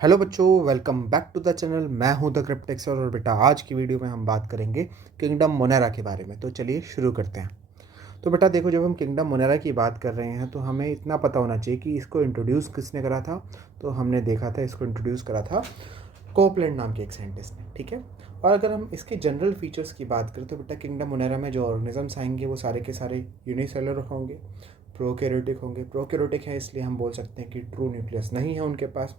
Hello बच्चों, welcome back to the channel. मैं हूं द क्रिप्टेक्सर और बेटा आज की वीडियो में हम बात करेंगे किंगडम मोनेरा के बारे में। तो चलिए शुरू करते हैं। तो बेटा देखो, जब हम किंगडम मोनेरा की बात कर रहे हैं तो हमें इतना पता होना चाहिए कि इसको इंट्रोड्यूस किसने करा था। तो हमने देखा था इसको इंट्रोड्यूस करा था कोपलैंड नाम के एक साइंटिस्ट ने, ठीक है। और अगर हम इसके जनरल फीचर्स की बात करें तो बेटा किंगडम मोनेरा में जो ऑर्गेनिजम्स आएंगे वो सारे के सारे यूनिसेलुलर होंगे, प्रोकैरियोटिक होंगे। प्रोकैरियोटिक है इसलिए हम बोल सकते हैं कि ट्रू न्यूक्लियस नहीं है उनके पास,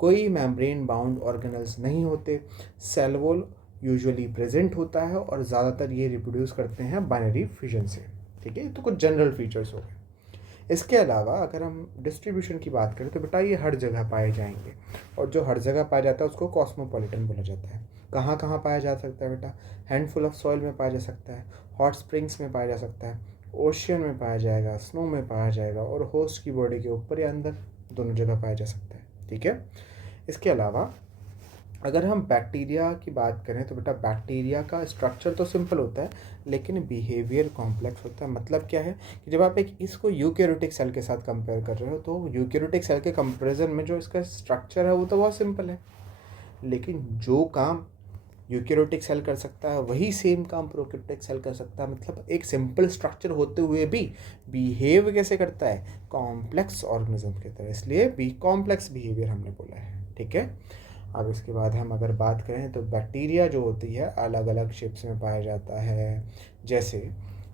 कोई मेम्ब्रेन बाउंड ऑर्गेनल्स नहीं होते, सेल वॉल यूजुअली प्रेजेंट होता है और ज़्यादातर ये रिप्रोड्यूस करते हैं बाइनरी फिजन से, ठीक है। तो कुछ जनरल फीचर्स हो गए। इसके अलावा अगर हम डिस्ट्रीब्यूशन की बात करें तो बेटा ये हर जगह पाए जाएंगे, और जो हर जगह पाया जाता है उसको कॉस्मोपॉलिटन बोला जाता है। कहाँ कहाँ पाया जा सकता है बेटा? हैंडफुल ऑफ सॉइल में पाया जा सकता है, हॉट स्प्रिंग्स में पाया जा सकता है, ओशियन में पाया जाएगा, स्नो में पाया जाएगा, और होस्ट की बॉडी के ऊपर या अंदर दोनों जगह पाया जा सकता है, ठीक है। इसके अलावा अगर हम बैक्टीरिया की बात करें तो बेटा बैक्टीरिया का स्ट्रक्चर तो सिंपल होता है लेकिन बिहेवियर कॉम्प्लेक्स होता है। मतलब क्या है कि जब आप एक इसको यूकैरियोटिक सेल के साथ कंपेयर कर रहे हो तो यूकैरियोटिक सेल के कंपैरिजन में जो इसका स्ट्रक्चर है वो तो बहुत सिंपल है, लेकिन जो काम यूकैरियोटिक सेल कर सकता है वही सेम काम प्रोकैरियोटिक सेल कर सकता है। मतलब एक सिंपल स्ट्रक्चर होते हुए भी बिहेव कैसे करता है? कॉम्प्लेक्स ऑर्गेनिज्म की तरह, इसलिए बी कॉम्प्लेक्स बिहेवियर हमने बोला है, ठीक है। अब इसके बाद हम अगर बात करें तो बैक्टीरिया जो होती है अलग अलग शेप्स में पाया जाता है। जैसे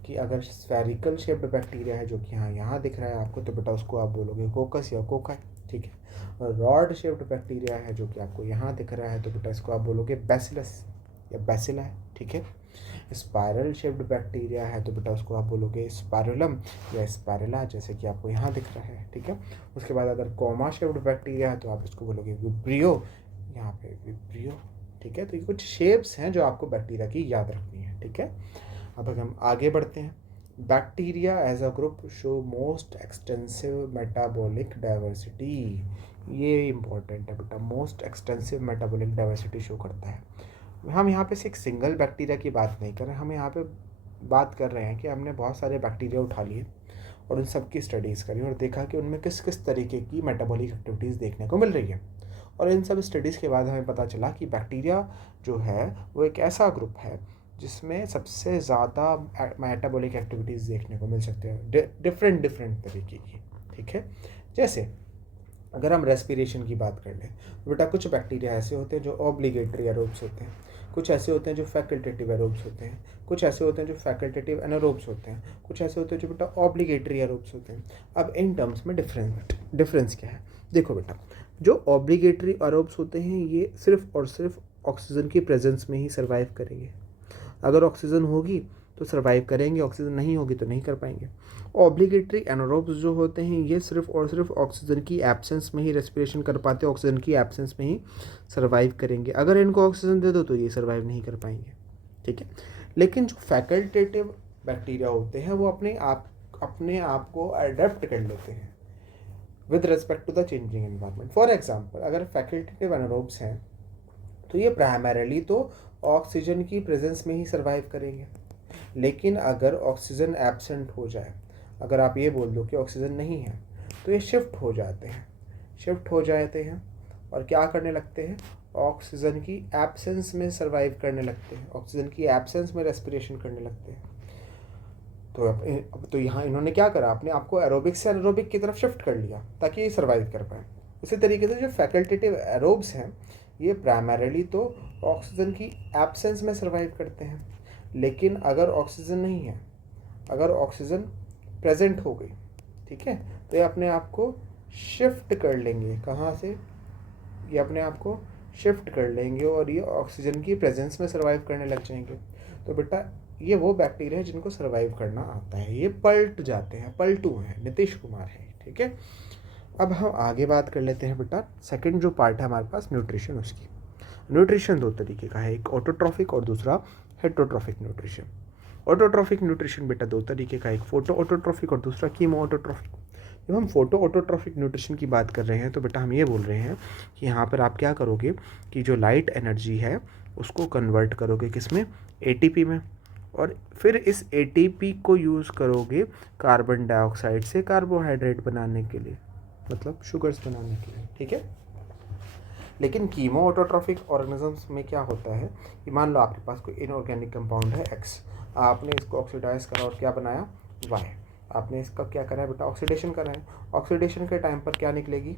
कि अगर स्फेरिकल शेप्ड बैक्टीरिया है जो कि यहाँ दिख रहा है आपको, तो बेटा उसको आप बोलोगे कोकस या कोका, ठीक है। और रॉड शेप्ड बैक्टीरिया है जो कि आपको यहाँ दिख रहा है, तो बेटा इसको आप बोलोगे बैसिलस या बैसिला है, ठीक है। स्पायरल शेप्ड बैक्टीरिया है तो बेटा उसको आप बोलोगे स्पायरुलम या स्पायरेला, जैसे कि आपको यहाँ दिख रहा है, ठीक है। उसके बाद अगर कोमा शेप्ड बैक्टीरिया है तो आप इसको बोलोगे विब्रियो, यहाँ पे विब्रियो, ठीक है। तो ये कुछ शेप्स हैं जो आपको बैक्टीरिया की याद रखनी है, ठीक है। अब अगर हम आगे बढ़ते हैं, bacteria as a group show most extensive metabolic diversity. ये इंपॉर्टेंट है बेटा, most extensive metabolic diversity show करता है। हम यहाँ पे सिर्फ सिंगल बैक्टीरिया की बात नहीं कर रहे, हम यहाँ पे बात कर रहे हैं कि हमने बहुत सारे बैक्टीरिया उठा लिए और उन सब की स्टडीज़ करी और देखा कि उनमें किस किस तरीके की मेटाबॉलिक एक्टिविटीज़ देखने को मिल रही है। और इन सब स्टडीज़ के बाद हमें पता चला कि बैक्टीरिया जो है वो एक ऐसा ग्रुप है जिसमें सबसे ज़्यादा मेटाबॉलिक एक्टिविटीज़ देखने को मिल सकते हैं, डिफरेंट डिफरेंट तरीके की, ठीक है। जैसे अगर हम रेस्पिरेशन की बात कर लें तो बेटा कुछ बैक्टीरिया ऐसे होते हैं जो ऑब्लिगेटरी एरोब्स होते हैं, कुछ ऐसे होते हैं जो फैकल्टेटिव एरोब्स होते हैं, कुछ ऐसे होते हैं जो फैकल्टेटिव एनारोब्स होते हैं, कुछ ऐसे होते हैं जो बेटा ऑब्लिगेटरी एरोब्स होते हैं। अब इन टर्म्स में डिफरेंस क्या है? देखो बेटा, जो ऑब्लिगेटरी एरोब्स होते हैं ये सिर्फ और सिर्फ ऑक्सीजन की प्रेजेंस में ही सर्वाइव करेंगे। अगर ऑक्सीजन होगी तो सर्वाइव करेंगे, ऑक्सीजन नहीं होगी तो नहीं कर पाएंगे। ऑब्लिगेटरी एनारोब्स जो होते हैं ये सिर्फ और सिर्फ ऑक्सीजन की एब्सेंस में ही रेस्पिरेशन कर पाते हैं, ऑक्सीजन की एब्सेंस में ही सर्वाइव करेंगे। अगर इनको ऑक्सीजन दे दो तो ये सर्वाइव नहीं कर पाएंगे, ठीक है। लेकिन जो फैकल्टेटिव बैक्टीरिया होते हैं वो अपने आप को अडेप्ट कर लेते हैं with respect to the changing environment. For example अगर फैकल्टेटिव एनारोब्स हैं तो ये प्राइमरीली तो ऑक्सीजन की प्रेजेंस में ही सर्वाइव करेंगे, लेकिन अगर ऑक्सीजन एब्सेंट हो जाए, अगर आप ये बोल दो कि ऑक्सीजन नहीं है, तो ये शिफ्ट हो जाते हैं और क्या करने लगते हैं? ऑक्सीजन की एब्सेंस में सर्वाइव करने लगते हैं, ऑक्सीजन की एब्सेंस में रेस्पिरेशन करने लगते हैं। तो अब तो यहाँ इन्होंने क्या करा, अपने आपको एरोबिक से एनारोबिक की तरफ शिफ्ट कर लिया ताकि ये सर्वाइव कर पाए। उसी तरीके से जो फैकल्टेटिव एरोब्स हैं ये प्राइमरीली तो ऑक्सीजन की एब्सेंस में सर्वाइव करते हैं, लेकिन अगर ऑक्सीजन नहीं है, अगर ऑक्सीजन प्रेजेंट हो गई, ठीक है, तो ये अपने आप को शिफ्ट कर लेंगे। कहाँ से? ये अपने आप को शिफ्ट कर लेंगे और ये ऑक्सीजन की प्रेजेंस में सर्वाइव करने लग जाएंगे। तो बेटा ये वो बैक्टीरिया है जिनको सर्वाइव करना आता है, ये पलट जाते हैं, पलटू हैं, नीतीश कुमार है, ठीक है। अब हम आगे बात कर लेते हैं बेटा, सेकंड जो पार्ट है हमारे पास न्यूट्रिशन, उसकी। न्यूट्रिशन दो तरीके का है, एक ऑटोट्रॉफिक और दूसरा हेटरोट्रॉफिक न्यूट्रिशन। ऑटोट्रॉफिक न्यूट्रिशन बेटा दो तरीके का, एक फोटो ऑटोट्रॉफिक और दूसरा कीमो ऑटोट्रॉफिक। जब हम फोटो ऑटोट्रॉफिक न्यूट्रिशन की बात कर रहे हैं तो बेटा हम ये बोल रहे हैं कि यहाँ पर आप क्या करोगे कि जो लाइट एनर्जी है उसको कन्वर्ट करोगे किस में? एटीपी में, और फिर इस एटीपी को यूज़ करोगे कार्बन डाइऑक्साइड से कार्बोहाइड्रेट बनाने के लिए, मतलब शुगर्स बनाने के लिए, ठीक है। लेकिन कीमो ऑटोट्रॉफिक ऑर्गेनिजम्स में क्या होता है कि मान लो आपके पास कोई इनऑर्गेनिक कंपाउंड है एक्स, आपने इसको ऑक्सीडाइज करा और क्या बनाया वाई, आपने इसका क्या करा है बेटा ऑक्सीडेशन करा है। ऑक्सीडेशन के टाइम पर क्या निकलेगी,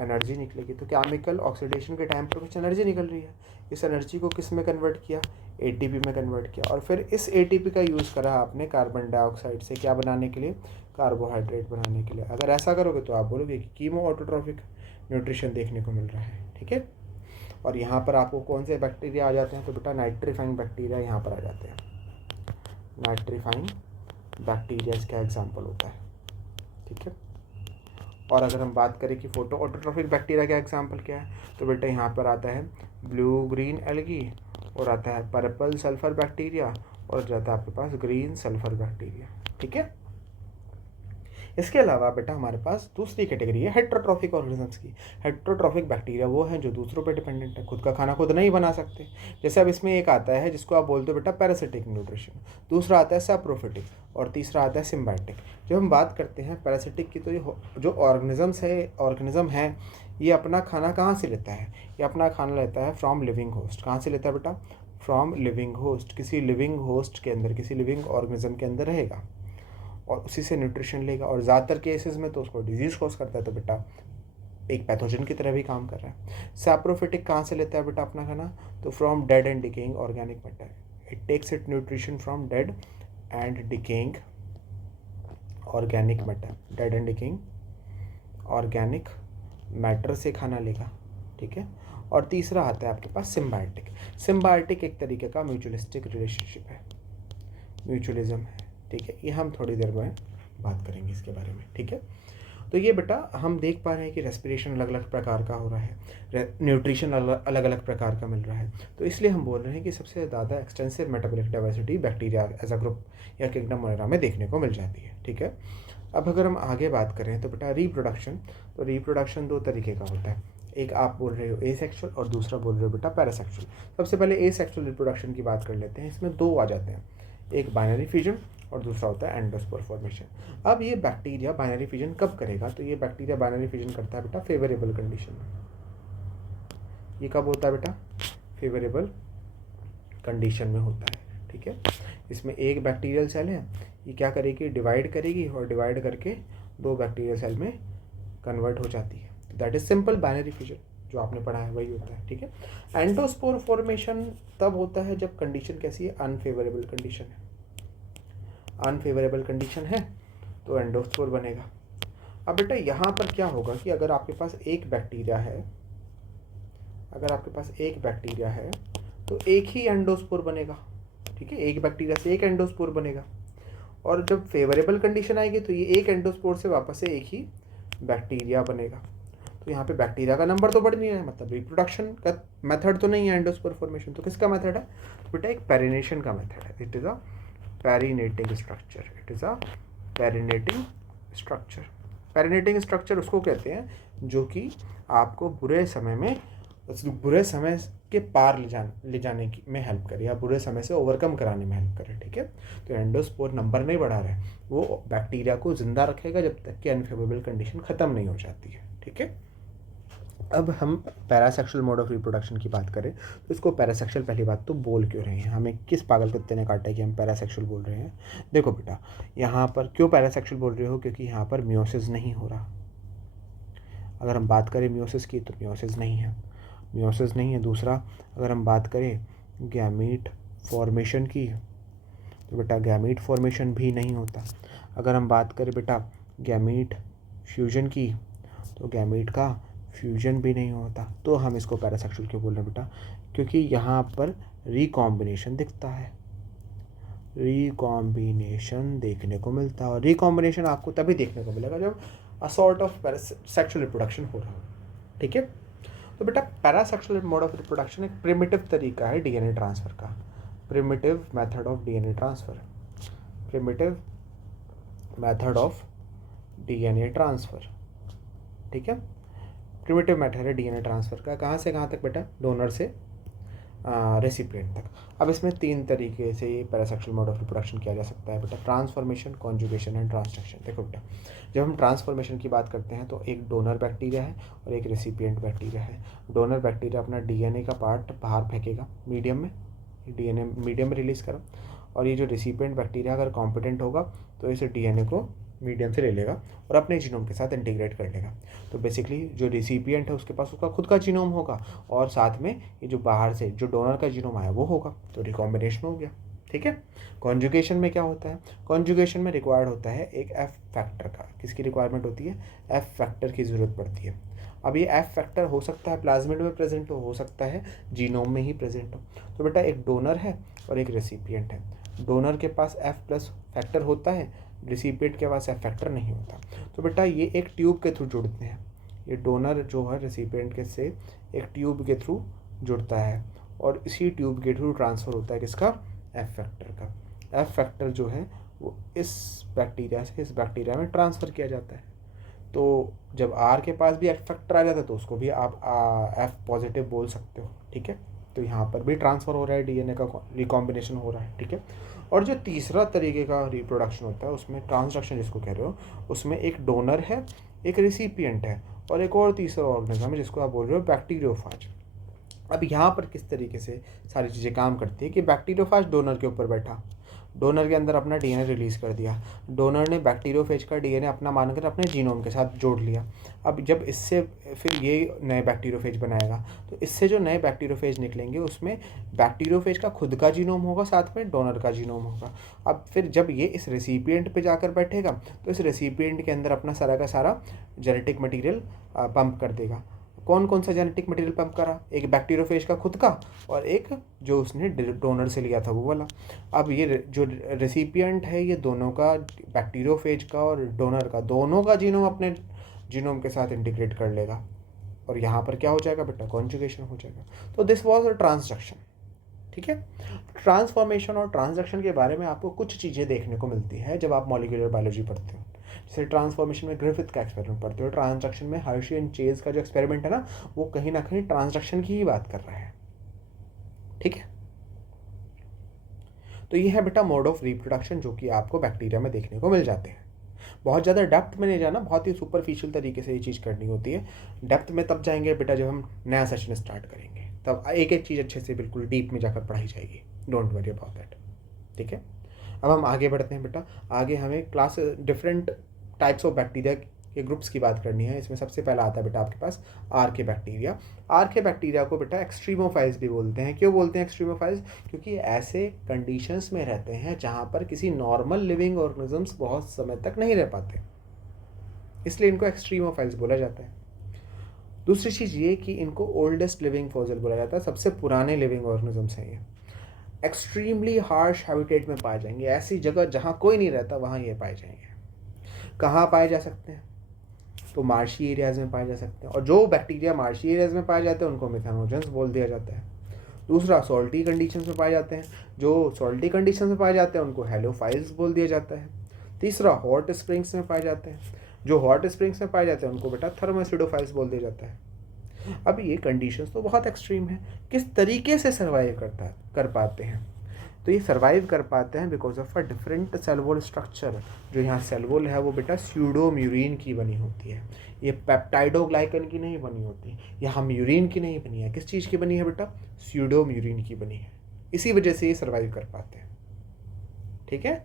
एनर्जी निकलेगी। तो केमिकल ऑक्सीडेशन के टाइम पर कुछ एनर्जी निकल रही है, इस एनर्जी को किस में कन्वर्ट किया, एटीपी में कन्वर्ट किया, और फिर इस एटीपी का यूज़ करा आपने कार्बन डाइऑक्साइड से क्या बनाने के लिए, कार्बोहाइड्रेट बनाने के लिए। अगर ऐसा करोगे तो आप बोलोगे कि कीमो ऑटोट्रॉफिक न्यूट्रिशन देखने को मिल रहा है, ठीक है। और यहाँ पर आपको कौन से बैक्टीरिया आ जाते हैं, तो बेटा नाइट्रीफाइंग बैक्टीरिया यहाँ पर आ जाते हैं। नाइट्रीफाइंग बैक्टीरिया इसका एग्जाम्पल होता है, ठीक है। और अगर हम बात करें कि फोटो ऑटोट्रॉफिक बैक्टीरिया का एग्जाम्पल क्या है, तो बेटा यहाँ पर आता है ब्लू ग्रीन एल्गी, और आता है पर्पल सल्फर बैक्टीरिया, और जाता है आपके पास ग्रीन सल्फर बैक्टीरिया, ठीक है। इसके अलावा बेटा हमारे पास दूसरी कैटेगरी है हेट्रोट्रॉफिक ऑर्गेनिजम्स की। हेट्रोट्रॉफिक बैक्टीरिया वो हैं जो दूसरों पे डिपेंडेंट है, खुद का खाना खुद नहीं बना सकते। जैसे अब इसमें एक आता है जिसको आप बोलते हो बेटा पैरासिटिक न्यूट्रिशन, दूसरा आता है सैप्रोफिटिक, और तीसरा आता है सिम्बायोटिक। जब हम बात करते हैं पैरासिटिक की, तो ये जो ऑर्गेनिज्म है ये अपना खाना कहाँ से लेता है, ये अपना खाना लेता है फ्रॉम लिविंग होस्ट। कहाँ से लेता है बेटा, फ्रॉम लिविंग होस्ट, किसी लिविंग होस्ट के अंदर, किसी लिविंग ऑर्गेनिज्म के अंदर रहेगा और उसी से न्यूट्रिशन लेगा, और ज़्यादातर केसेस में तो उसको डिजीज़ कॉज करता है, तो बेटा एक पैथोजन की तरह भी काम कर रहा है। सैप्रोफिटिक कहाँ से लेता है बेटा अपना खाना, तो from dead and decaying organic matter, it takes it nutrition from dead and decaying organic matter, dead and decaying organic matter से खाना लेगा, ठीक है। और तीसरा आता है आपके पास सिम्बायोटिक। सिम्बायोटिक एक तरीके का म्यूचुअलिस्टिक रिलेशनशिप है, म्यूचुअलिज्म है, ठीक है। ये हम थोड़ी देर में बात करेंगे इसके बारे में, ठीक है। तो ये बेटा हम देख पा रहे हैं कि रेस्पिरेशन अलग अलग प्रकार का हो रहा है, न्यूट्रिशन अलग अलग प्रकार का मिल रहा है। तो इसलिए हम बोल रहे हैं कि सबसे ज़्यादा extensive metabolic diversity bacteria as a group या किंगडम मोनेरा में देखने को मिल जाती है, ठीक है। अब अगर हम आगे बात करें तो बेटा रिप्रोडक्शन, तो रिप्रोडक्शन दो तरीके का होता है, एक आप बोल रहे हो एसेक्सुअल और दूसरा बोल रहे हो बेटा पैरासेक्सुअल। सबसे पहले एसेक्सुअल रिप्रोडक्शन की बात कर लेते हैं। इसमें दो आ जाते हैं, एक बाइनरी फ्यूजन और दूसरा होता है एंडोस्पोर फॉर्मेशन। अब ये बैक्टीरिया बाइनरी फ्यूजन कब करेगा, तो ये बैक्टीरिया बाइनरी फ्यूजन करता है बेटा फेवरेबल कंडीशन में। ये कब होता है बेटा, फेवरेबल कंडीशन में होता है, ठीक है। इसमें एक बैक्टीरियल सेल है, ये क्या करेगी, डिवाइड करेगी, और डिवाइड करके दो बैक्टीरियल सेल में कन्वर्ट हो जाती है। तो that is simple binary fusion, जो आपने पढ़ा है वही होता है, ठीक है। एंडोस्पोर फॉर्मेशन तब होता है जब कंडीशन कैसी है, अनफेवरेबल कंडीशन है। अनफेवरेबल कंडीशन है तो एंडोस्पोर बनेगा। अब बेटा यहाँ पर क्या होगा कि अगर आपके पास एक बैक्टीरिया है, अगर आपके पास एक बैक्टीरिया है तो एक ही एंडोस्पोर बनेगा, ठीक है। एक बैक्टीरिया से एक एंडोस्पोर बनेगा, और जब फेवरेबल कंडीशन आएगी तो ये एक एंडोस्पोर से वापस से एक ही बैक्टीरिया बनेगा। तो यहाँ पे बैक्टीरिया का नंबर तो बढ़ नहीं रहा है, मतलब रिप्रोडक्शन का मेथड तो नहीं है एंडोस्पोर फॉर्मेशन, तो किसका मेथड है, तो बेटा एक पेरिनेशन का मेथड है। It is a perennating structure, it is a perennating structure. Perennating structure उसको कहते हैं जो कि आपको बुरे समय के पार ले जाने की में हेल्प करे, या बुरे समय से ओवरकम कराने में हेल्प करे, ठीक है। तो एंडोस्पोर नंबर नहीं बढ़ा रहा है, वो बैक्टीरिया को जिंदा रखेगा जब तक कि अनफेवरेबल कंडीशन ख़त्म नहीं हो जाती है, ठीक है। अब हम पैरासेक्सुअल मोड ऑफ रिप्रोडक्शन की बात करें तो इसको पैरासेक्सुअल पहली बात तो बोल क्यों रहे हैं, हमें किस पागल कुत्ते ने काटा है कि हम पैरासेक्सुअल बोल रहे हैं। देखो बेटा यहाँ पर क्यों पैरासेक्सुअल बोल रहे हो, क्योंकि यहाँ पर मियोसिस नहीं हो रहा। अगर हम बात करें मियोसिस की तो मियोसिस नहीं है, मियोसिस नहीं है। दूसरा अगर हम बात करें गैमीट फॉर्मेशन की तो बेटा गैमीट फॉर्मेशन भी नहीं होता। अगर हम बात करें बेटा गैमीट फ्यूजन की तो गैमीट का फ्यूजन भी नहीं होता। तो हम इसको पैरासेक्सुअल क्यों बोल रहे हैं बेटा, क्योंकि यहाँ पर रिकॉम्बिनेशन दिखता है, रिकॉम्बिनेशन देखने को मिलता है। और रिकॉम्बिनेशन आपको तभी देखने को मिलेगा जब a sort of sexual reproduction हो रहा हो, ठीक है। तो बेटा पैरासेक्सुअल मोड ऑफ रिप्रोडक्शन एक प्रिमिटिव तरीका है डीएनए ट्रांसफ़र का, primitive method of DNA transfer, primitive method of DNA transfer, ठीक है। प्रिमिटिव मेथड है डीएनए ट्रांसफ़र का, कहाँ से कहाँ तक बेटा, डोनर से रेसिपिएंट तक। अब इसमें 3 तरीके से पैरासेक्सुअल मोड ऑफ रिप्रोडक्शन किया जा सकता है बेटा, ट्रांसफॉर्मेशन, कॉन्जुगेशन एंड ट्रांसडक्शन। देखो बेटा, जब हम ट्रांसफॉर्मेशन की बात करते हैं तो एक डोनर बैक्टीरिया है और एक रेसिपिएंट बैक्टीरिया है। डोनर बैक्टीरिया अपना डीएनए का पार्ट बाहर फेंकेगा मीडियम में, डीएनए मीडियम में रिलीज़ करो, और ये जो रेसिपिएंट बैक्टीरिया अगर कॉम्पिटेंट होगा तो इस डीएनए को मीडियम से ले लेगा और अपने जीनोम के साथ इंटीग्रेट कर लेगा। तो बेसिकली जो रिसिपिएंट है उसके पास उसका खुद का जीनोम होगा और साथ में ये जो बाहर से जो डोनर का जीनोम आया वो होगा, तो रिकॉम्बिनेशन हो गया। ठीक है। कॉन्जुगेशन में क्या होता है? कॉन्जुगेशन में रिक्वायर्ड होता है एक एफ फैक्टर का। किसकी रिक्वायरमेंट होती है? एफ फैक्टर की ज़रूरत पड़ती है। अब ये एफ फैक्टर हो सकता है प्लाज्मिड में प्रेजेंट हो सकता है जीनोम में ही प्रेजेंट हो। तो बेटा एक डोनर है और एक रेसिपिएंट है। डोनर के पास एफ प्लस फैक्टर होता है, रेसिपिएंट के पास एफ फैक्टर नहीं होता। तो बेटा ये एक ट्यूब के थ्रू जुड़ते हैं। ये डोनर जो है रेसिपिएंट के से एक ट्यूब के थ्रू जुड़ता है और इसी ट्यूब के थ्रू ट्रांसफ़र होता है किसका? एफ फैक्टर का। एफ फैक्टर जो है वो इस बैक्टीरिया से इस बैक्टीरिया में ट्रांसफ़र किया जाता है। तो जब आर के पास भी एफ फैक्टर आ जाता है तो उसको भी आप एफ पॉजिटिव बोल सकते हो। ठीक है। तो यहाँ पर भी ट्रांसफ़र हो रहा है, डीएनए का रिकॉम्बिनेशन हो रहा है। ठीक है। और जो तीसरा तरीके का रिप्रोडक्शन होता है उसमें ट्रांसडक्शन जिसको कह रहे हो, उसमें एक डोनर है, एक रिसिपिएंट है और एक और तीसरा ऑर्गेनिज्म है जिसको आप बोल रहे हो बैक्टीरियोफाज। अब यहाँ पर किस तरीके से सारी चीज़ें काम करती है कि बैक्टीरियोफाज डोनर के ऊपर बैठा, डोनर के अंदर अपना डीएनए रिलीज़ कर दिया, डोनर ने बैक्टीरियोफेज का डीएनए अपना मानकर अपने जीनोम के साथ जोड़ लिया। अब जब इससे फिर ये नए बैक्टीरियोफेज बनाएगा तो इससे जो नए बैक्टीरियोफेज निकलेंगे उसमें बैक्टीरियोफेज का खुद का जीनोम होगा, साथ में डोनर का जीनोम होगा। अब फिर जब ये इस रेसिपिएंट पे जाकर बैठेगा तो इस रेसिपिएंट के अंदर अपना सारा का सारा जेनेटिक मटीरियल पंप कर देगा। कौन कौन सा जेनेटिक मटेरियल पंप करा? एक बैक्टीरियोफेज का खुद का और एक जो उसने डोनर से लिया था वो वाला। अब ये जो रेसिपिएंट है ये दोनों का, बैक्टीरियोफेज का और डोनर का, दोनों का जीनोम अपने जीनोम के साथ इंटीग्रेट कर लेगा और यहाँ पर क्या हो जाएगा बेटा? कॉन्जुगेशन हो जाएगा। तो दिस वाज अ ट्रांसडक्शन। ठीक है। ट्रांसफॉर्मेशन और ट्रांसडक्शन के बारे में आपको कुछ चीज़ें देखने को मिलती है जब आप मॉलिक्यूलर बायोलॉजी पढ़ते हो। जैसे ट्रांसफॉर्मेशन में ग्रिफिथ का एक्सपेरिमेंट पढ़ते हो, ट्रांसडक्शन में हर्शी एंड चेज का जो एक्सपेरिमेंट है ना वो कहीं ना कहीं ट्रांसडक्शन की ही बात कर रहा है। ठीक है। तो ये है बेटा मोड ऑफ रिप्रोडक्शन जो कि आपको बैक्टीरिया में देखने को मिल जाते हैं। बहुत ज़्यादा डेप्थ में नहीं जाना, बहुत ही सुपरफिशियल तरीके से ये चीज़ करनी होती है। डेप्थ में तब जाएंगे बेटा जब हम नया सेशन स्टार्ट करेंगे, तब एक एक चीज़ अच्छे से बिल्कुल डीप में जाकर पढ़ाई जाएगी। Don't worry about that. ठीक है। अब हम आगे बढ़ते हैं बेटा। आगे हमें class different types of bacteria के ग्रुप्स की बात करनी है। इसमें सबसे पहला आता है बेटा आपके पास आर के बैक्टीरिया। आर के बैक्टीरिया को बेटा एक्सट्रीमोफाइल्स भी बोलते हैं। क्यों बोलते हैं एक्सट्रीमोफाइल्स? क्योंकि ऐसे कंडीशंस में रहते हैं जहाँ पर किसी नॉर्मल लिविंग ऑर्गेनिजम्स बहुत समय तक नहीं रह पाते, इसलिए इनको एक्सट्रीमोफाइल्स बोला जाता है। दूसरी चीज़ ये कि इनको ओल्डेस्ट लिविंग फॉसिल बोला जाता है, सबसे पुराने लिविंग ऑर्गेनिजम्स हैं ये। एक्सट्रीमली हार्श हैबिटेट में पाए जाएंगे, ऐसी जगह जहाँ कोई नहीं रहता वहाँ ये पाए जाएंगे। कहाँ पाए जा सकते हैं? तो मार्शी एरियाज़ में पाए जा सकते हैं, और जो बैक्टीरिया मार्शी एरियाज़ में पाए जाते हैं उनको मिथेनोजेंस बोल दिया जाता है। दूसरा, सॉल्टी कंडीशंस में पाए जाते हैं, जो सॉल्टी कंडीशंस में पाए जाते हैं उनको हेलोफाइल्स बोल दिया जाता है। तीसरा, हॉट स्प्रिंग्स में पाए जाते हैं, जो हॉट स्प्रिंग्स में पाए जाते हैं उनको बेटा थर्मोसिडोफाइल्स बोल दिया जाता है। अब ये कंडीशंस तो बहुत एक्सट्रीम है, किस तरीके से सर्वाइव कर पाते हैं? तो ये सर्वाइव कर पाते हैं because of a different cell wall structure. जो यहाँ सेल वॉल है वो बेटा स्यूडोम्यूरिन की बनी होती है, ये पेप्टाइडोग्लाइकन की नहीं बनी होती, यहाँ म्यूरिन की नहीं बनी है। किस चीज़ की बनी है बेटा? स्यूडोम्यूरिन की बनी है। इसी वजह से ये सर्वाइव कर पाते हैं। ठीक है।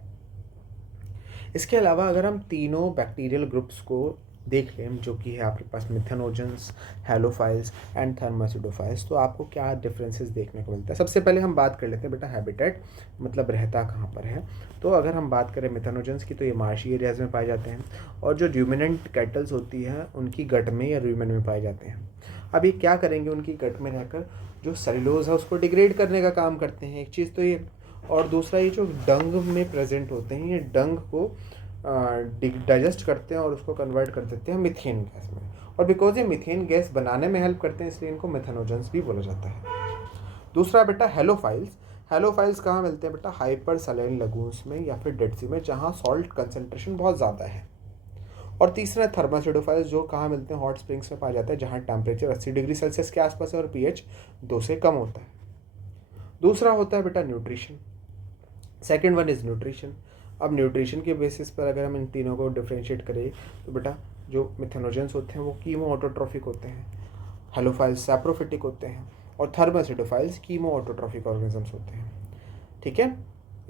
इसके अलावा अगर हम तीनों बैक्टीरियल ग्रुप्स को देख लें, जो कि है आपके पास मिथेनोजेंस, हेलोफाइल्स एंड थर्मोसिडोफाइल्स, तो आपको क्या डिफरेंसेस देखने को मिलता है? सबसे पहले हम बात कर लेते हैं बेटा हैबिटेट, मतलब रहता कहाँ पर है। तो अगर हम बात करें मिथेनोजेंस की तो ये मार्शी एरियाज़ में पाए जाते हैं, और जो र्यूमिनेंट कैटल्स होती हैं उनकी गट में या रूमेन में पाए जाते हैं। अब ये क्या करेंगे? उनकी गट में रहकर जो सेलुलोज है उसको डिग्रेड करने का काम करते हैं, एक चीज़ तो ये। और दूसरा, ये जो डंग में प्रेजेंट होते हैं, ये डंग को डाइजेस्ट करते हैं और उसको कन्वर्ट कर देते हैं मीथेन गैस में, और बिकॉज ये मीथेन गैस बनाने में हेल्प करते हैं इसलिए इनको मिथेनोजेंस भी बोला जाता है। दूसरा बेटा हेलोफाइल्स। हेलोफाइल्स कहाँ मिलते हैं बेटा? हाइपर सलाइन लगून्स में या फिर डेड सी में, जहाँ सॉल्ट कंसनट्रेशन बहुत ज़्यादा है। और तीसरा थर्मोसिडोफाइल्स, जो कहाँ मिलते हैं? हॉट स्प्रिंग्स में पाया जाता है, जहाँ टेम्परेचर 80 डिग्री सेल्सियस के आसपास है और pH 2 से कम होता है। दूसरा होता है बेटा nutrition, second one is nutrition. अब न्यूट्रिशन के बेसिस पर अगर हम इन तीनों को डिफ्रेंशिएट करें तो बेटा जो मिथेनोजेंस होते हैं वो कीमो ऑटोट्रॉफिक होते हैं, हेलोफाइल्स सैप्रोफिटिक होते हैं, और थर्मासिडोफाइल्स कीमो ऑटोट्रॉफिक ऑर्गेनिजम्स होते हैं। ठीक है,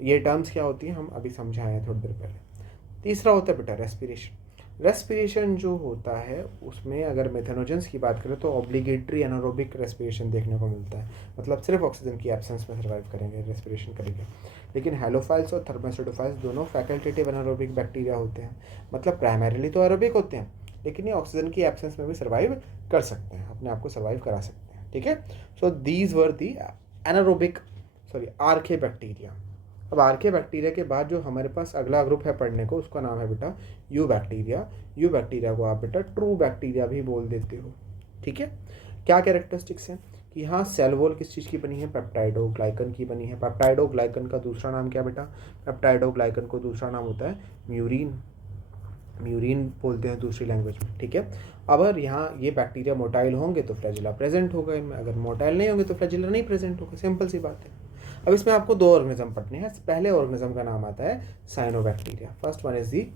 ये टर्म्स क्या होती हैं हम अभी समझाए हैं थोड़ी देर पहले। तीसरा होता है बेटा रेस्पिरेशन। रेस्पिरेशन जो होता है उसमें अगर मेथेनोजेंस की बात करें तो ऑब्लिगेटरी एनारोबिक रेस्पिरेशन देखने को मिलता है, मतलब सिर्फ ऑक्सीजन की एब्सेंस में सर्वाइव करेंगे, रेस्पिरेशन करेंगे। लेकिन हेलोफाइल्स और थर्मासिडोफाइल्स दोनों फैकल्टेटिव एनारोबिक बैक्टीरिया होते हैं, मतलब प्राइमरीली तो एरोबिक होते हैं लेकिन ये ऑक्सीजन की एब्सेंस में भी सर्वाइव कर सकते हैं, अपने आप को सर्वाइव करा सकते हैं। ठीक है, so these were the anaerobic archaebacteria. अब आर्के बैक्टीरिया के बाद जो हमारे पास अगला ग्रुप है पढ़ने को, उसका नाम है बेटा यू बैक्टीरिया। यू बैक्टीरिया को आप बेटा ट्रू बैक्टीरिया भी बोल देते हो। ठीक है, क्या कैरेक्टरिस्टिक्स हैं कि हाँ सेल वॉल किस चीज़ की बनी है, पेप्टाइडोग्लाइकन की बनी है। पेप्टाइडोग्लाइकन का दूसरा नाम क्या बेटा, पेप्टाइडोग्लाइकन को दूसरा नाम होता है म्यूरिन, म्यूरिन बोलते हैं दूसरी लैंग्वेज में। ठीक है, अगर यहाँ ये बैक्टीरिया मोटाइल होंगे तो फ्लैजिला प्रेजेंट होगा इनमें, अगर मोटाइल नहीं होंगे तो फ्लैजिला नहीं प्रेजेंट होगा, सिंपल सी बात है। अब इसमें आपको दो ऑर्गेनिज्म पढ़ने हैं। पहले ऑर्गेनिज्म का नाम आता है cyanobacteria, first one is the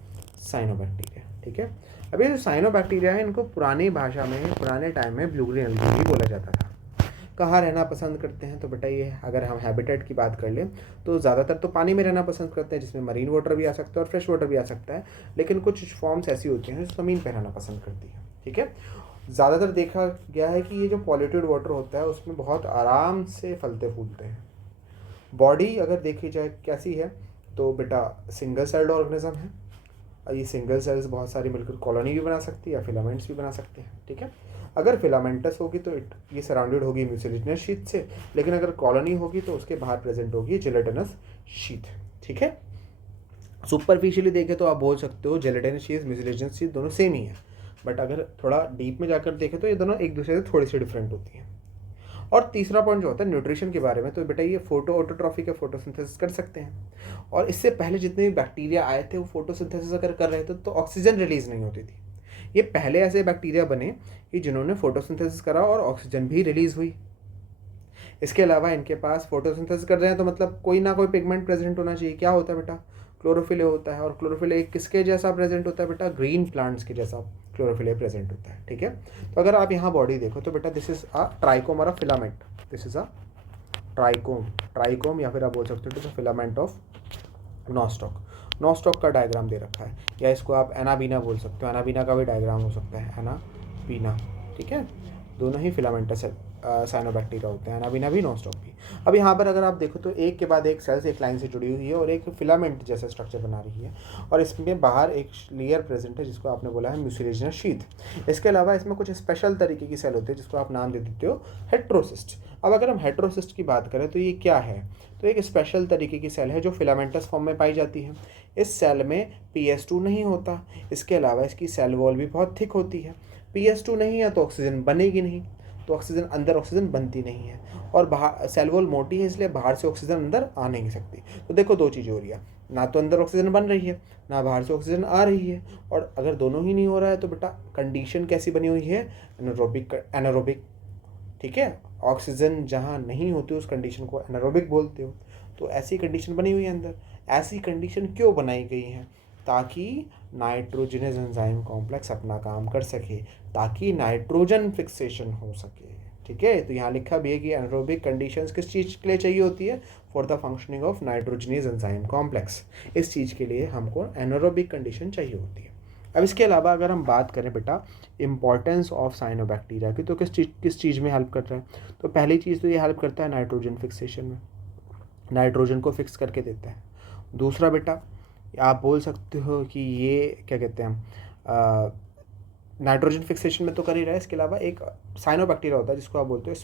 cyanobacteria. ठीक है, अब ये जो साइनोबैक्टीरिया है इनको पुरानी भाषा में, पुराने टाइम में ब्लू ग्रीन एल्गी भी बोला जाता था। कहाँ रहना पसंद करते हैं तो बेटा ये अगर हम हैबिटेट की बात कर लें तो ज़्यादातर तो पानी में रहना पसंद करते हैं, जिसमें मरीन वाटर भी आ सकता है और फ्रेश वाटर भी आ सकता है, लेकिन कुछ फॉर्म्स ऐसी होती हैं जो ज़मीन पर रहना पसंद करती है। ठीक है, ज़्यादातर देखा गया है कि ये जो पॉल्यूटेड वाटर होता है उसमें बहुत आराम से फलते फूलते हैं। बॉडी अगर देखी जाए कैसी है तो बेटा सिंगल सेल्ड ऑर्गेनिज्म है, और ये सिंगल सेल्स बहुत सारी मिलकर कॉलोनी भी बना सकती है या फिलामेंट्स भी बना सकते हैं। ठीक है, अगर फिलामेंटस होगी तो ये सराउंडेड होगी म्यूसिलिजिनस शीथ से, लेकिन अगर कॉलोनी होगी तो उसके बाहर प्रेजेंट होगी जिलेटिनस शीथ। ठीक है, सुपरफिशियली देखें तो आप बोल सकते हो जिलेटिनस शीथ म्यूसिलिजिनस शीथ दोनों सेम ही है, बट अगर थोड़ा डीप में जाकर देखें तो ये दोनों एक दूसरे से थोड़ी सी डिफरेंट होती हैं। और तीसरा पॉइंट जो होता है न्यूट्रिशन के बारे में, तो बेटा ये फोटो ऑटोट्रॉफी का फोटोसिंथेसिस कर सकते हैं, और इससे पहले जितने भी बैक्टीरिया आए थे वो फोटोसिंथेसिस अगर कर रहे थे तो ऑक्सीजन रिलीज नहीं होती थी। ये पहले ऐसे बैक्टीरिया बने कि जिन्होंने फोटोसिंथेसिस करा और ऑक्सीजन भी रिलीज हुई। इसके अलावा इनके पास फोटोसिंथेसिस कर रहे हैं तो मतलब कोई ना कोई पिगमेंट प्रेजेंट होना चाहिए। क्या होता है बेटा, क्लोरोफिल होता है, और क्लोरोफिल एक किसके जैसा प्रेजेंट होता है बेटा, ग्रीन प्लांट्स के जैसा क्लोरोफिल प्रेजेंट होता है। ठीक है, तो अगर आप यहाँ बॉडी देखो तो बेटा दिस इज अ ट्राइकोम और अ filament, this is a trichome या फिर आप बोल सकते हो फिलामेंट ऑफ नॉस्टॉक का डायग्राम दे रखा है, या इसको आप एनाबीना बोल सकते हो, एनाबीना का भी डायग्राम हो सकता है, एनाबीना। ठीक है, दोनों ही फिलामेंटस साइनोबैक्टीरिया होते हैं, एनाबीना भी नॉस्टॉक भी। अब यहाँ पर अगर आप देखो तो एक के बाद एक सेल्स एक लाइन से जुड़ी हुई है और एक फिलामेंट जैसा स्ट्रक्चर बना रही है, और इसमें बाहर एक लेयर प्रेजेंट है जिसको आपने बोला है म्यूसिलिजिनस शीथ। इसके अलावा इसमें कुछ स्पेशल तरीके की सेल होती है जिसको आप नाम दे देते हो हेट्रोसिस्ट। अब अगर हम हेट्रोसिस्ट की बात करें तो ये क्या है, तो एक स्पेशल तरीके की सेल है जो फिलामेंटस फॉर्म में पाई जाती है। इस सेल में PS2 नहीं होता, इसके अलावा इसकी सेल वॉल भी बहुत थिक होती है। PS2 नहीं है तो ऑक्सीजन बनेगी नहीं, तो ऑक्सीजन अंदर ऑक्सीजन बनती नहीं है, और बाहर सेल वॉल मोटी है इसलिए बाहर से ऑक्सीजन अंदर आ नहीं सकती। तो देखो दो चीज़ हो रही है, ना तो अंदर ऑक्सीजन बन रही है ना बाहर से ऑक्सीजन आ रही है, और अगर दोनों ही नहीं हो रहा है तो बेटा कंडीशन कैसी बनी हुई है, एनारोबिक। ठीक है, ऑक्सीजन जहाँ नहीं होती उस कंडीशन को एनारोबिक बोलते हो, तो ऐसी कंडीशन बनी हुई है अंदर। ऐसी कंडीशन क्यों बनाई गई है, ताकि नाइट्रोजनस एंजाइम कॉम्प्लेक्स अपना काम कर सके, ताकि नाइट्रोजन फिक्सेशन हो सके। ठीक है, तो यहाँ लिखा भी है कि एनारोबिक कंडीशंस किस चीज़ के लिए चाहिए होती है, for the functioning of nitrogenous enzyme complex. इस चीज़ के लिए हमको एनारोबिक कंडीशन चाहिए होती है। अब इसके अलावा अगर हम बात करें बेटा इंपॉर्टेंस ऑफ साइनोबैक्टीरिया की, तो किस चीज़ में हेल्प करता है, तो पहली चीज़ तो ये हेल्प करता है नाइट्रोजन फिक्सेशन में, नाइट्रोजन को फिक्स करके देता है। दूसरा बेटा आप बोल सकते हो कि ये क्या कहते हैं, नाइट्रोजन फिक्सेशन में तो कर ही रहा है, इसके अलावा एक साइनोबैक्टीरिया होता है जिसको आप बोलते हो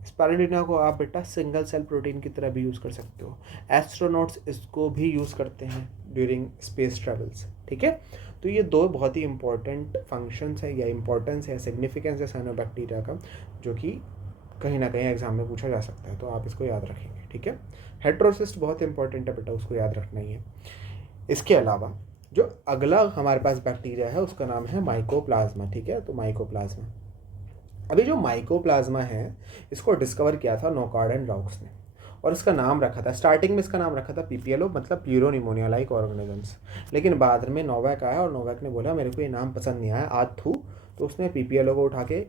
स्पायरुलिना को आप बेटा सिंगल सेल प्रोटीन की तरह भी यूज़ कर सकते हो। एस्ट्रोनॉट्स इसको भी यूज़ करते हैं ड्यूरिंग स्पेस ट्रेवल्स। ठीक है, तो ये दो बहुत ही इंपॉर्टेंट फंक्शंस है या इंपॉर्टेंस है, सिग्निफिकेंस है साइनोबैक्टीरिया का, जो कि कहीं ना कहीं एग्जाम में पूछा जा सकता है, तो आप इसको याद रखेंगे। ठीक है, हेट्रोसिस्ट बहुत इंपॉर्टेंट है बेटा, उसको याद रखना ही है। इसके अलावा जो अगला हमारे पास बैक्टीरिया है उसका नाम है माइकोप्लाज्मा। ठीक है, तो अभी जो माइकोप्लाज्मा है इसको डिस्कवर किया था नोकार्ड एंड रॉक्स ने, और इसका नाम रखा था, स्टार्टिंग में इसका नाम रखा था पीपीएलओ, मतलब प्यूरोनिमोनिया लाइक ऑर्गेनिजम्स। लेकिन बाद में नोवैक आया और नोवैक ने बोला मेरे को ये नाम पसंद नहीं आया, आज थू, तो उसने पीपीएलओ को उठा के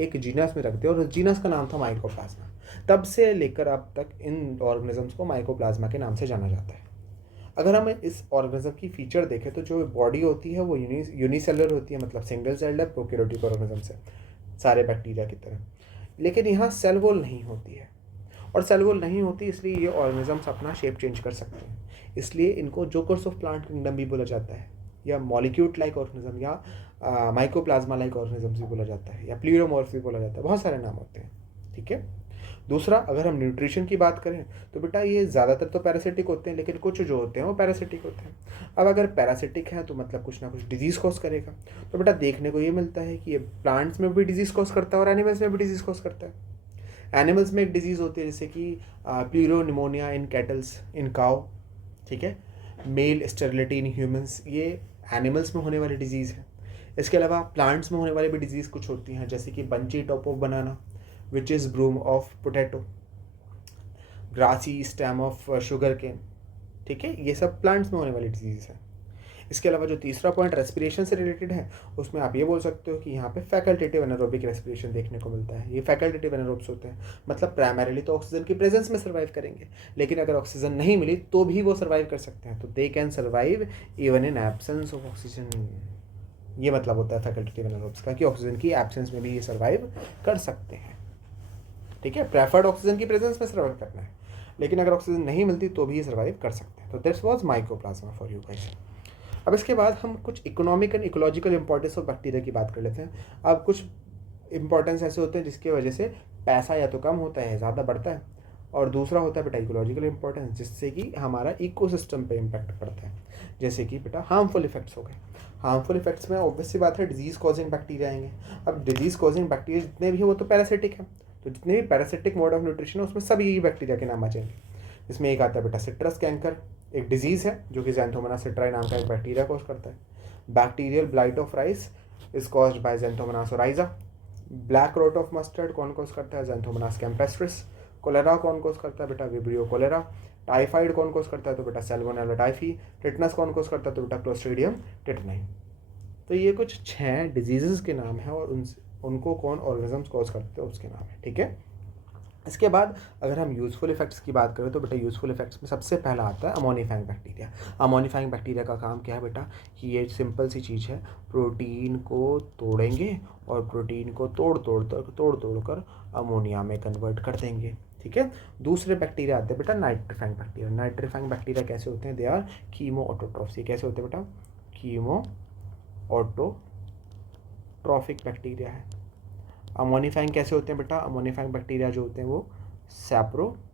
एक जीनस में रख दिया और उस जीनस का नाम था माइकोप्लाज्मा। तब से लेकर अब तक इन ऑर्गेनिजम्स को माइकोप्लाज्मा के नाम से जाना जाता है। अगर हम इस ऑर्गेनिज्म की फीचर देखें तो जो बॉडी होती है वो यूनिसेलुलर होती है, मतलब सिंगल सेल्ड है, प्रोकैरियोटिक ऑर्गेनिज्म से सारे बैक्टीरिया की तरह। लेकिन यहाँ सेल वॉल नहीं होती है, और सेल वॉल नहीं होती इसलिए ये ऑर्गेनिजम्स अपना शेप चेंज कर सकते हैं। इसलिए इनको जोकर्स ऑफ प्लांट किंगडम भी बोला जाता है, या मॉलिक्यूट लाइक ऑर्गेनिज्म, या माइकोप्लाज्मा लाइक ऑर्गेनिजम्स भी बोला जाता है, या प्लूरोमॉर्फ भी बोला जाता है, बहुत सारे नाम होते हैं। ठीक है। दूसरा, अगर हम न्यूट्रिशन की बात करें तो बेटा ये ज़्यादातर तो पैरासिटिक होते हैं, लेकिन कुछ जो होते हैं वो पैरासिटिक होते हैं। अब अगर पैरासिटिक है तो मतलब कुछ ना कुछ डिजीज़ कॉज करेगा। तो बेटा देखने को ये मिलता है कि ये प्लांट्स में भी डिजीज़ कॉज करता है और एनिमल्स में भी डिजीज़ कॉज करता है। एनिमल्स में एक डिजीज़ होती है जैसे कि प्लूरोनिमोनिया इन कैटल्स, इन काउ। ठीक है। मेल स्टेरिलिटी इन ह्यूमंस, ये एनिमल्स में होने वाली डिजीज़ है। इसके अलावा प्लांट्स में होने वाली भी डिजीज़ कुछ होती हैं, जैसे कि bunchy top of banana, which is broom of potato, grassy stem of sugar cane. ठीक है, ये सब प्लांट्स में होने वाली डिजीज़ है। इसके अलावा जो तीसरा पॉइंट रेस्पिरेशन से रिलेटेड है, उसमें आप ये बोल सकते हो कि यहाँ पे फैकल्टेटिव एनारोबिक रेस्पिरेशन देखने को मिलता है। ये फैकल्टेटिव एनारोब्स होते हैं, मतलब प्राइमरीली तो ऑक्सीजन की प्रेजेंस में सर्वाइव करेंगे, लेकिन अगर ऑक्सीजन नहीं मिली तो भी वो सर्वाइव कर सकते हैं। तो they can survive even in absence of oxygen. ये मतलब होता है फैकल्टेटिव एनारोब्स का, कि ऑक्सीजन की एब्सेंस में भी ये सर्वाइव कर सकते हैं। ठीक है, प्रेफर्ड ऑक्सीजन की प्रेजेंस में सर्वाइव करना है, लेकिन अगर ऑक्सीजन नहीं मिलती तो भी ये सर्वाइव कर सकते हैं। तो that's was mycoplasma for you guys. अब इसके बाद हम कुछ economic and ecological importance of bacteria की बात कर लेते हैं। अब कुछ इंपॉर्टेंस ऐसे होते हैं जिसकी वजह से पैसा या तो कम होता है, ज़्यादा बढ़ता है, और दूसरा होता है बेटा इकोलॉजिकल इंपॉर्टेंस, जिससे कि हमारा इकोसिस्टम पे इम्पैक्ट पड़ता है। जैसे कि बेटा हार्मफुल इफेक्ट्स हो गए। हार्मफुल इफेक्ट्स में ऑब्वियस सी बात है डिजीज़ कॉजिंग बैक्टीरिया आएंगे। अब डिजीज़ कॉजिंग बैक्टीरिया जितने भी हैं वो तो पैरासिटिक है, तो जितने भी पैरासिटिक मोड ऑफ न्यूट्रिशन है उसमें सब यही बैक्टीरिया के नाम आ जाएंगे। इसमें एक आता है बेटा सिट्रस कैंकर, एक डिजीज़ है जो कि ज़ैंथोमोनास सिट्राई नाम का एक बैक्टीरिया कॉज करता है। Bacterial blight of rice is caused by Xanthomonas Oryza. Black rot of mustard कौन कॉज करता है? Xanthomonas campestris. कोलेरा कौन कॉज करता है? बेटा विब्रियो कोलेरा। टाइफाइड कौन कॉज करता है? तो बेटा सैल्मोनेला टाइफी। टिटनस कौन कॉज करता है? तो बेटा क्लोस्ट्रीडियम टिटनी। तो ये कुछ 6 डिजीज़ के नाम हैं, और उनको कौन ऑर्गेनिजम्स कॉज करते हैं उसके नाम है। ठीक है। इसके बाद अगर हम यूज़फुल इफेक्ट्स की बात करें तो बेटा यूज़फुल इफेक्ट्स में सबसे पहला आता है अमोनिफाइंग बैक्टीरिया। अमोनिफाइंग बैक्टीरिया का काम क्या है बेटा? कि ये सिंपल सी चीज़ है, प्रोटीन को तोड़ेंगे और प्रोटीन को तोड़ तोड़ कर अमोनिया में कन्वर्ट कर देंगे। ठीक है। दूसरे बैक्टीरिया आते हैं बेटा नाइट्रीफाइंग बैक्टीरिया। नाइट्रीफाइंग बैक्टीरिया कैसे होते हैं? They are chemoautotrophs. ये कैसे होते हैं बेटा? कीमो ऑटोट्रॉफिक बैक्टीरिया है। अमोनिफाइंग कैसे होते हैं बेटा? अमोनिफाइंग बैक्टीरिया जो होते हैं वो सैप्रोफिटिक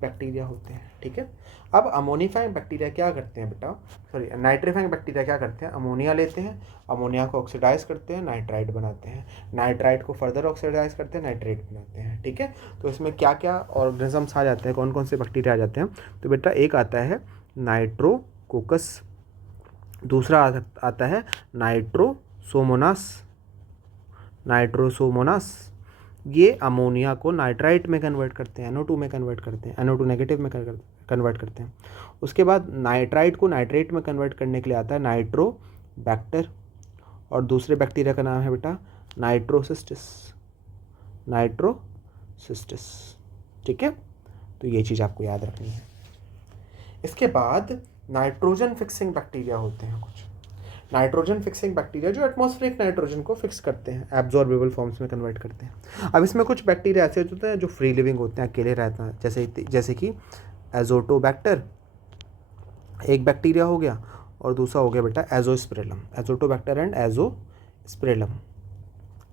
बैक्टीरिया होते हैं। ठीक है। अब अमोनिफाइंग बैक्टीरिया क्या करते हैं बेटा? सॉरी, नाइट्रीफाइंग बैक्टीरिया क्या करते हैं? अमोनिया लेते हैं, अमोनिया को ऑक्सीडाइज करते हैं, नाइट्राइट बनाते हैं, नाइट्राइट को फर्दर ऑक्सीडाइज करते हैं, नाइट्रेट बनाते हैं। ठीक है। तो इसमें क्या क्या ऑर्गेनिजम्स आ जाते हैं, कौन कौन से बैक्टीरिया आ जाते हैं? तो बेटा एक आता है नाइट्रोकोकस, दूसरा आता है नाइट्रोसोमोनास। ये अमोनिया को नाइट्राइट में कन्वर्ट करते हैं, NO2 में कन्वर्ट करते हैं, NO2 नेगेटिव में कन्वर्ट करते हैं। उसके बाद नाइट्राइट को नाइट्रेट में कन्वर्ट करने के लिए आता है नाइट्रोबैक्टर, और दूसरे बैक्टीरिया का नाम है बेटा नाइट्रोसिस्टिस। ठीक है। तो ये चीज़ आपको याद रखनी है। इसके बाद नाइट्रोजन फिक्सिंग बैक्टीरिया होते हैं कुछ। नाइट्रोजन फिक्सिंग बैक्टीरिया जो एटमॉस्फेरिक नाइट्रोजन को फिक्स करते हैं, एब्जॉर्बेबल फॉर्म्स में कन्वर्ट करते हैं। अब इसमें कुछ बैक्टीरिया ऐसे होते हैं जो फ्री लिविंग होते हैं, अकेले रहते हैं, जैसे कि एजोटोबैक्टर एक बैक्टीरिया हो गया, और दूसरा हो गया बेटा एजोस्पिरेलम। Azotobacter and एजोस्पिरेलम।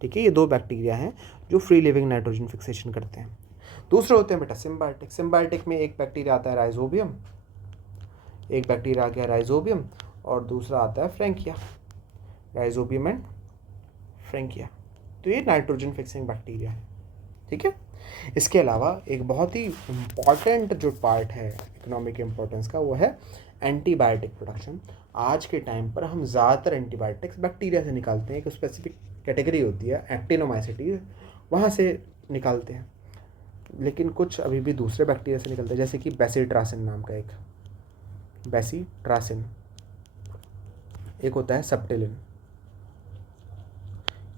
ठीक है। ये 2 बैक्टीरिया हैं जो फ्री लिविंग नाइट्रोजन फिक्सेशन करते हैं। दूसरे होते हैं बेटा सिम्बायोटिक। सिम्बायोटिक में एक बैक्टीरिया आता है राइजोबियम, एक बैक्टीरिया आ गया राइजोबियम, और दूसरा आता है फ्रैंकिया। Rhizobium and Frankia. तो ये नाइट्रोजन फिक्सिंग बैक्टीरिया है। ठीक है। इसके अलावा एक बहुत ही इम्पॉर्टेंट जो पार्ट है इकोनॉमिक इम्पोर्टेंस का, वो है एंटीबायोटिक प्रोडक्शन। आज के टाइम पर हम ज़्यादातर एंटीबायोटिक्स बैक्टीरिया से निकालते हैं। एक स्पेसिफिक कैटेगरी होती है एक्टिनोमाइसीटी, वहाँ से निकालते हैं। लेकिन कुछ अभी भी दूसरे बैक्टीरिया से निकलते हैं, जैसे कि बेसिट्रासिन नाम का एक बेसिट्रासिन, एक होता है सप्टिलिन।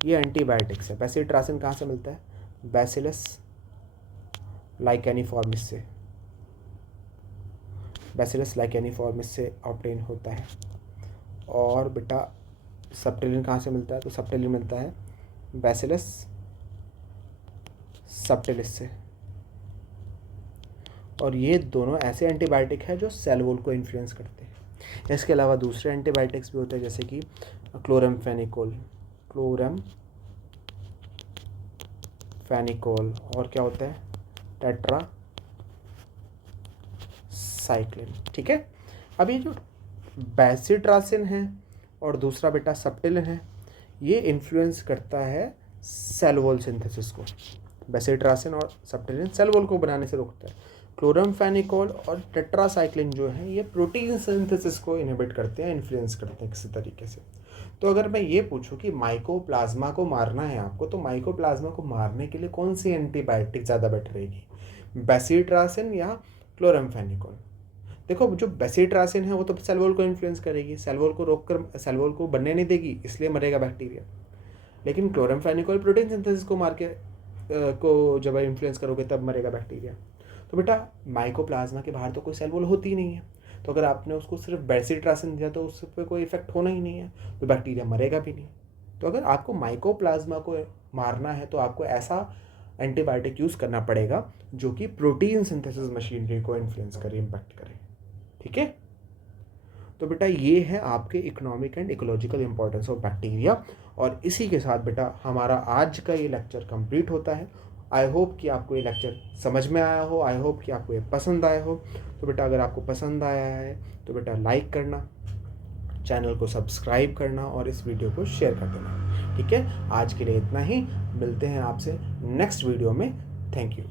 ये एंटीबायोटिक्स है। बेसिट्रासिन कहाँ से मिलता है? बैसिलस लाइकेनिफॉर्मिस से, बैसिलस लाइकेनिफॉर्मिस से ऑब्टेन होता है। और बेटा सप्टिलिन कहाँ से मिलता है? तो सप्टिलिन मिलता है बैसिलस सप्टिलिस से। और ये दोनों ऐसे एंटीबायोटिक है जो सेल वॉल को इन्फ्लुएंस करते हैं। इसके अलावा दूसरे एंटीबायोटिक्स भी होते हैं, जैसे कि क्लोरमफेनिकोल, और क्या होता है? टेट्रासाइक्लिन। ठीक है। अब ये जो बेसिट्रासिन है और दूसरा बेटा सप्टिलिन है, ये इन्फ्लुएंस करता है सेल वॉल सिंथेसिस को। बेसिट्रासिन और सप्टिलिन सेल वॉल को बनाने से रोकता है। क्लोरमफेनिकोल और टेट्रासाइक्लिन जो है ये प्रोटीन सिंथेसिस को इनहिबिट करते हैं, इन्फ्लुएंस करते हैं किसी तरीके से। तो अगर मैं ये पूछूं कि माइकोप्लाज्मा को मारना है आपको, तो माइकोप्लाज्मा को मारने के लिए कौन सी एंटीबायोटिक ज़्यादा बेटर रहेगी? बेसिट्रासिन या क्लोरमफेनिकोल? देखो, जो बेसिट्रासिन है वो तो सेल वॉल को इन्फ्लुएंस करेगी, सेल वॉल को रोककर सेल वॉल को बनने नहीं देगी, इसलिए मरेगा बैक्टीरिया। लेकिन क्लोरमफेनिकोल प्रोटीन सिंथेसिस को मार के को जब इन्फ्लुएंस करोगे तब मरेगा बैक्टीरिया। तो बेटा माइकोप्लाज्मा के बाहर तो कोई सेल वॉल होती ही नहीं है, तो अगर आपने उसको सिर्फ बेसिट्रासिन दिया तो उस पर कोई इफेक्ट होना ही नहीं है, तो बैक्टीरिया मरेगा भी नहीं। तो अगर आपको माइकोप्लाज्मा को मारना है तो आपको ऐसा एंटीबायोटिक यूज़ करना पड़ेगा जो कि प्रोटीन सिंथेसिस मशीनरी को इन्फ्लुएंस करे, इम्पैक्ट करे। ठीक है। तो बेटा ये है आपके economic and ecological importance of bacteria. और इसी के साथ बेटा हमारा आज का ये लेक्चर कंप्लीट होता है। आई होप कि आपको ये लेक्चर समझ में आया हो, आई होप कि आपको ये पसंद आया हो। तो बेटा अगर आपको पसंद आया है तो बेटा लाइक करना, चैनल को सब्सक्राइब करना और इस वीडियो को शेयर कर देना। ठीक है। आज के लिए इतना ही, मिलते हैं आपसे नेक्स्ट वीडियो में। Thank you.